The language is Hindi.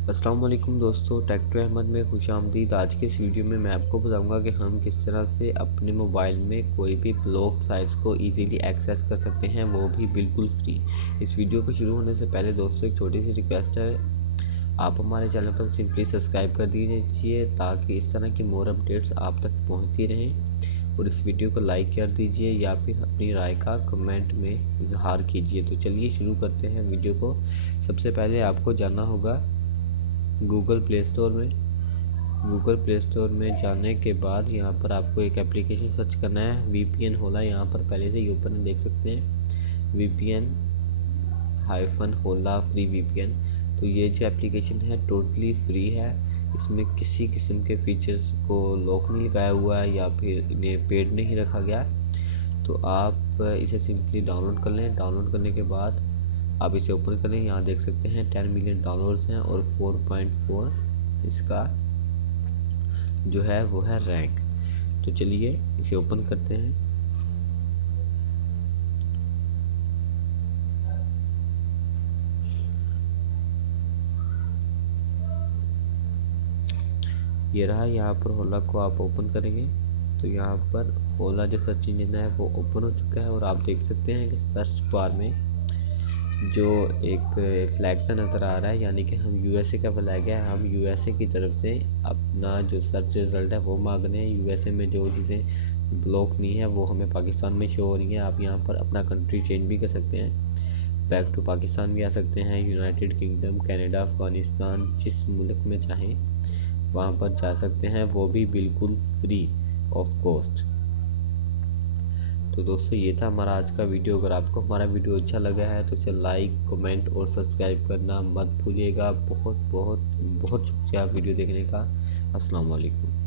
अस्सलाम वालेकुम दोस्तों, टेक अहमद में खुशामदीद। आज के इस वीडियो में मैं आपको बताऊंगा कि हम किस तरह से अपने मोबाइल में कोई भी ब्लॉग साइट्स को इजीली एक्सेस कर सकते हैं, वो भी बिल्कुल फ्री। इस वीडियो को शुरू होने से पहले दोस्तों एक छोटी सी रिक्वेस्ट है, आप हमारे चैनल पर सिंपली सब्सक्राइब कर दीजिए ताकि इस तरह की मोर अपडेट्स आप तक पहुँचती रहें, और इस वीडियो को लाइक कर दीजिए या फिर अपनी राय का कमेंट में इजहार कीजिए। तो चलिए शुरू करते हैं वीडियो को। सबसे पहले आपको जाना होगा गूगल प्ले स्टोर में जाने के बाद यहाँ पर आपको एक एप्लीकेशन सर्च करना है, वीपीएन होला। यहाँ पर पहले से ही ऊपर देख सकते हैं वीपीएन हाइफन होला फ्री वीपीएन। तो ये जो एप्लीकेशन है टोटली फ्री है, इसमें किसी किस्म के फीचर्स को लॉक नहीं लगाया हुआ है या फिर इन्हें पेड नहीं रखा गया। तो आप इसे सिंपली डाउनलोड कर लें। डाउनलोड करने के बाद आप इसे ओपन करें। यहाँ देख सकते हैं 10 मिलियन डाउनलोड्स हैं और 4.4 इसका जो है वो है रैंक। तो चलिए इसे ओपन करते हैं। ये रहा, यहाँ पर होला को आप ओपन करेंगे तो यहाँ पर होला जो सर्च इंजन है वो ओपन हो चुका है, और आप देख सकते हैं कि सर्च बार में जो एक फ्लैग सा नज़र आ रहा है, यानी कि हम यूएसए का फ्लैग है। हम यूएसए की तरफ से अपना जो सर्च रिज़ल्ट है वो मांग रहे हैं। यूएसए में जो चीज़ें ब्लॉक नहीं है वो हमें पाकिस्तान में शो हो रही हैं। आप यहाँ पर अपना कंट्री चेंज भी कर सकते हैं, बैक टू पाकिस्तान भी आ सकते हैं, यूनाइटेड किंगडम, कनाडा, अफ़गानिस्तान, जिस मुल्क में चाहें वहाँ पर जा सकते हैं, वो भी बिल्कुल फ्री ऑफ कॉस्ट। तो दोस्तों ये था हमारा आज का वीडियो। अगर आपको हमारा वीडियो अच्छा लगा है तो इसे लाइक, कमेंट और सब्सक्राइब करना मत भूलिएगा। बहुत बहुत बहुत शुक्रिया वीडियो देखने का। अस्सलाम वालेकुम।